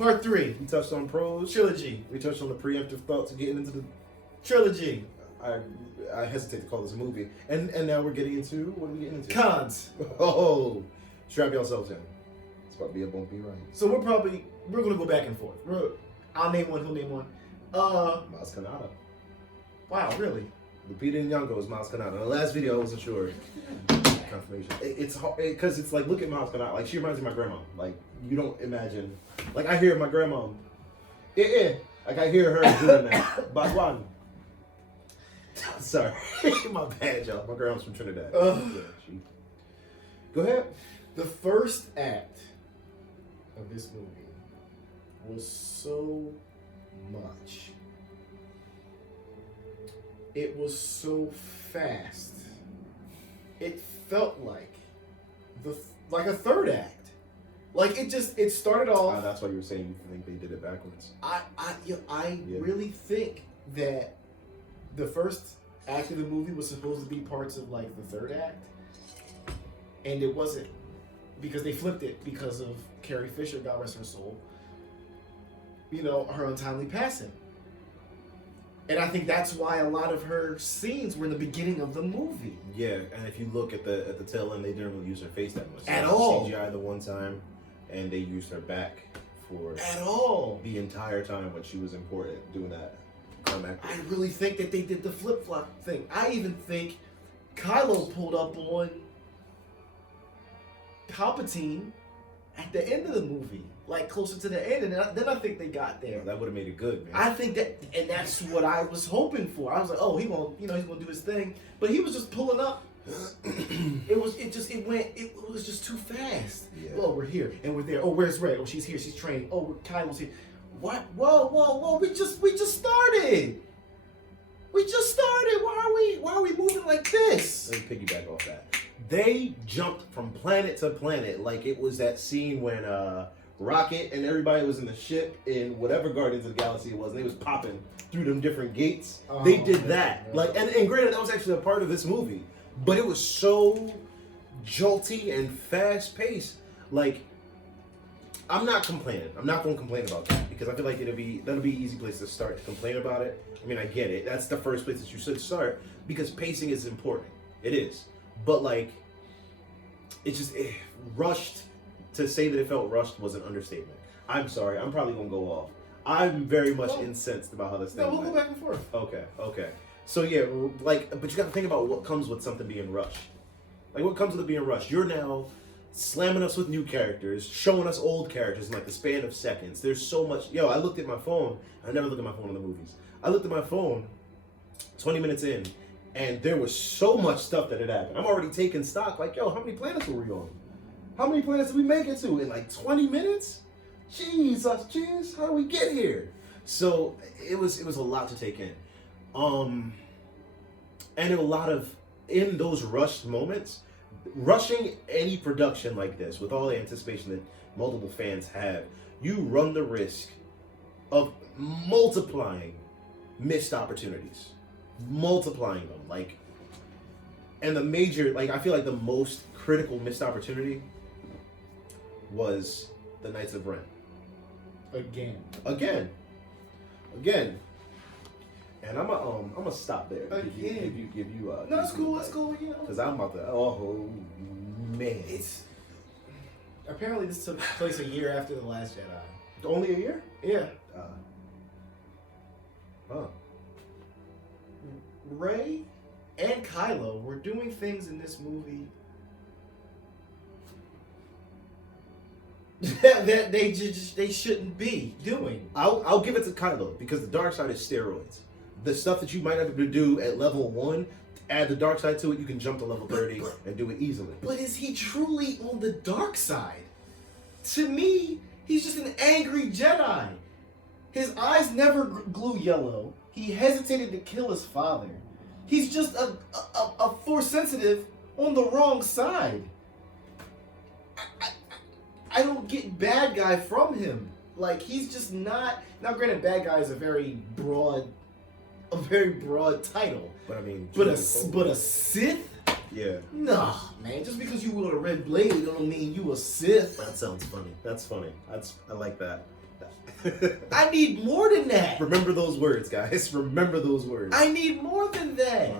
Part 3. We touched on pros. Trilogy. We touched on the preemptive thoughts of getting into the Trilogy. I hesitate to call this a movie. And now we're getting into, what are we getting into? Cons. Oh, strap yourselves in. It's about to be a bumpy ride. So we're going to go back and forth. I'll name one, he'll name one. Miles Kanata. Wow, really? Lupita Nyong'o is Miles Kanata. The last video I wasn't sure. Confirmation. It's hard, because it's like, look at Miles Kanata. Like, she reminds me of my grandma. Like, you don't imagine. Like, I hear my grandma. Like, I hear her doing that. Bhagwan. Sorry. My bad, y'all. My grandma's from Trinidad. Yeah, Go ahead. The first act of this movie was so much. It was so fast. It felt like a third act. Like it started off. That's why you were saying you think they did it backwards. I really think that the first act of the movie was supposed to be parts of like the third act, and it wasn't, because they flipped it because of Carrie Fisher, God rest her soul. You know, her untimely passing. And I think that's why a lot of her scenes were in the beginning of the movie. Yeah, and if you look at the tail end, they didn't really use her face that much. At all. CGI the one time, and they used her back for at all the entire time when she was important doing that. I really think that they did the flip-flop thing. I even think Kylo pulled up on Palpatine at the end of the movie, like closer to the end, and then I think they got there. Yeah, that would have made it good, man. I think that, and that's what I was hoping for. I was like, oh, he's gonna do his thing, but he was just pulling up. It was just too fast. Yeah. Oh, we're here and we're there. Oh, where's Rey? Oh, she's here. She's training. Oh, Kylo's here. What? Whoa! We just started. We just started. Why are we moving like this? Let me piggyback off that. They jumped from planet to planet like it was that scene when Rocket and everybody was in the ship in whatever Guardians of the Galaxy it was, and they was popping through them different gates. They did that. Yeah. Like, and granted, that was actually a part of this movie, but it was so jolty and fast paced. Like, I'm not complaining. I'm not going to complain about that because I feel like that'll be an easy place to start to complain about it. I mean, I get it. That's the first place that you should start because pacing is important. It is. But like, rushed. To say that it felt rushed was an understatement. I'm sorry. I'm probably going to go off. I'm very much incensed about how this thing No, we'll went. go back and forth. Okay. So yeah, like, but you got to think about what comes with something being rushed. Like, what comes with it being rushed? You're now slamming us with new characters, showing us old characters in like the span of seconds. There's so much. I looked at my phone. I never look at my phone in the movies. I looked at my phone 20 minutes in, and there was so much stuff that had happened. I'm already taking stock. Like, how many planets were we on? How many planets did we make it to in like 20 minutes? Jesus, how do we get here? So it was a lot to take in. And in those rushed moments, rushing any production like this with all the anticipation that multiple fans have, you run the risk of multiplying missed opportunities. Multiplying them. Like, and the major, like, I feel like the most critical missed opportunity was the Knights of Ren. Again. And I'm gonna stop there. Again. Give you. No, that's cool. That's cool. Because I'm about to. Oh man. Apparently this took place a year after The Last Jedi. Only a year? Yeah. Huh. Rey and Kylo were doing things in this movie that they shouldn't be doing. I'll give it to Kylo because the dark side is steroids. The stuff that you might have to do at level 1, add the dark side to it, you can jump to level 30 and do it easily. But is he truly on the dark side? To me, he's just an angry Jedi. His eyes never glue yellow. He hesitated to kill his father. He's just a force sensitive on the wrong side. I don't get bad guy from him. Like, he's just not. Now, granted, bad guy is a very broad title. But I mean, but a Sith? Yeah. Nah, man. Just because you wield a red blade don't mean you a Sith. That sounds funny. That's funny. I like that. I need more than that. Remember those words, guys. Remember those words. I need more than that.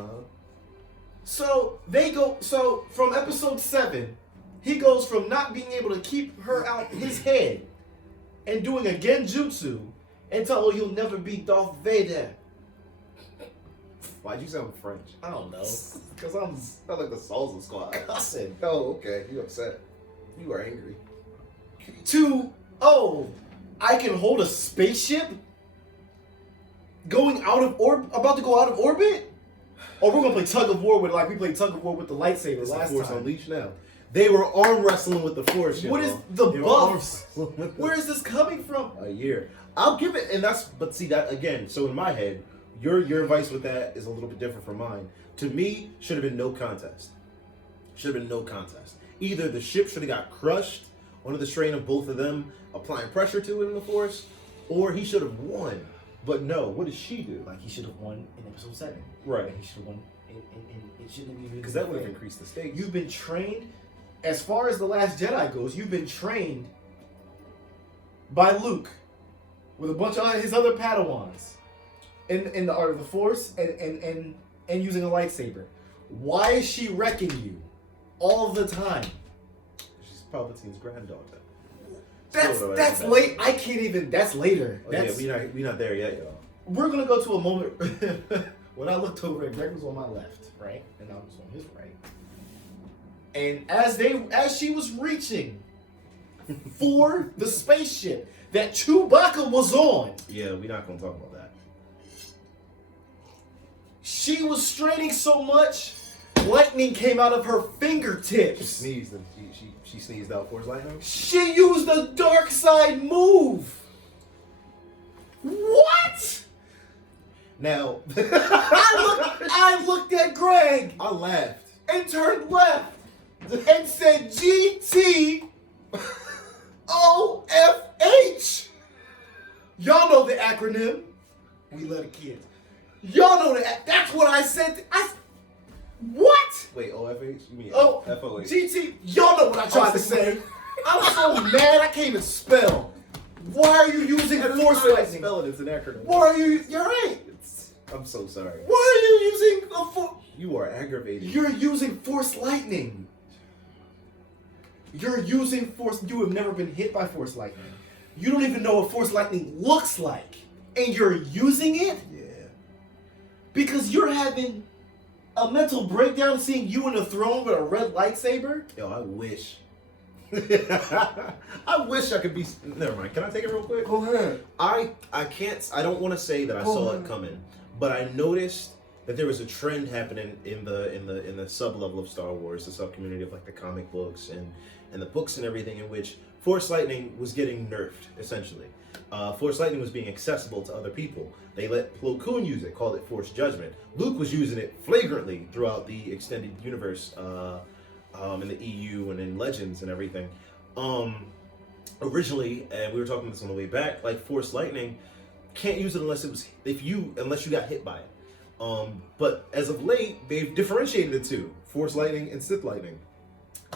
So they go. So from episode 7, he goes from not being able to keep her out his head and doing a genjutsu until you'll never be Darth Vader. Why'd you sound French? I don't know. Because I'm not like the Salsa Squad. Cussing. Oh, okay. You upset. You are angry. To I can hold a spaceship going out of about to go out of orbit. Or we're gonna play tug of war with like we played tug of war with the lightsaber It's last the Force time. Unleashed now. They were arm wrestling with the Force. What is know? the They were buffs? arm wrestling with Where is this coming from? a year? I'll give it, and that's. But see that again. So in my head, your advice with that is a little bit different from mine. To me, should have been no contest. Should have been no contest. Either the ship should have got crushed under the strain of both of them applying pressure to it in the Force, or he should have won. But no, what did she do? Like he should have won in episode 7. Right. Like he should have won in it shouldn't have even Because that would have increased the stakes. You've been trained, as far as The Last Jedi goes, you've been trained by Luke with a bunch of his other Padawans in the art of the Force and using a lightsaber. Why is she wrecking you all the time? She's Palpatine's granddaughter. That's late. I can't even. That's later. Oh, yeah, we not there yet, y'all. We're gonna go to a moment when I looked over and Greg was on my left, right, and I was on his right. And as she was reaching for the spaceship that Chewbacca was on, Yeah, we're not gonna talk about that. she was straining so much, lightning came out of her She fingertips. sneezed and she sneezed out Force lightning. She used the dark side move. What? Now, I looked at Greg I laughed. and turned left and said GTOFH. Y'all know the acronym. We love the kids. Y'all know that's what I said. What? Wait, OFH? You mean Oh, FOH? GT. Y'all know what I tried to say. I'm so mad I can't even spell. Why are you using Force lightning? Spell it, it's an acronym. Why are you? You're right. I'm so sorry. Why are you using a Force? You are aggravated. You're using Force lightning. You're using Force. You have never been hit by Force lightning. You don't even know what Force lightning looks like, and you're using it. Yeah. Because you're having a mental breakdown seeing you in a throne with a red lightsaber. Yo, I wish. I wish I could be. Never mind. Can I take it real quick? Go ahead. I can't. I don't want to say that I saw it coming, but I noticed that there was a trend happening in the sub level of Star Wars, the sub community of like the comic books and the books and everything, in which Force lightning was getting nerfed essentially. Force lightning was being accessible to other people. They let Plo Koon use it, called it Force Judgment. Luke was using it flagrantly throughout the extended universe, in the EU and in Legends and everything. Originally, and we were talking about this on the way back, like Force lightning, can't use it unless you got hit by it. But as of late, they've differentiated the two: Force lightning and Sith lightning.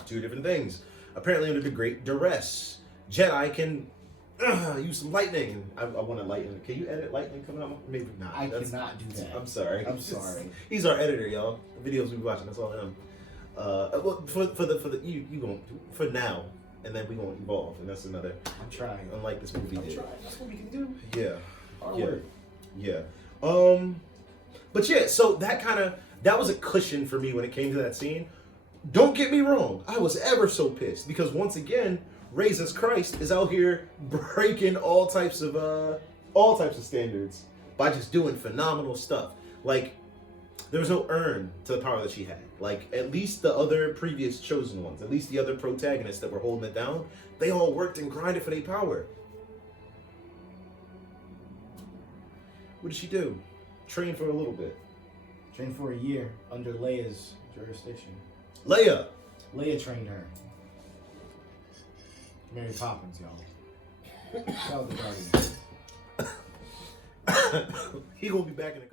Two different things. Apparently, under the great duress, Jedi can use some lightning. I want to lightning. Can you edit lightning coming out? Maybe not. I cannot do that. I'm sorry. I'm sorry. He's our editor, y'all. The videos we watching, that's all him. Well, you going for now, and then we gonna evolve, and that's another. I'm trying. Unlike this movie did. Trying. That's what we can do. Yeah. Our Yeah. work. Yeah. But yeah, so that was a cushion for me when it came to that scene. Don't get me wrong, I was ever so pissed because once again, Jesus Christ is out here breaking all types of standards by just doing phenomenal stuff. Like, there was no earn to the power that she had. Like, at least the other previous chosen ones, at least the other protagonists that were holding it down, they all worked and grinded for their power. What did she do? Train for a little bit. Trained for a year under Leia's jurisdiction. Leia! Leia trained her. Mary Poppins, y'all. That was the Guardian. He gonna be back in a couple.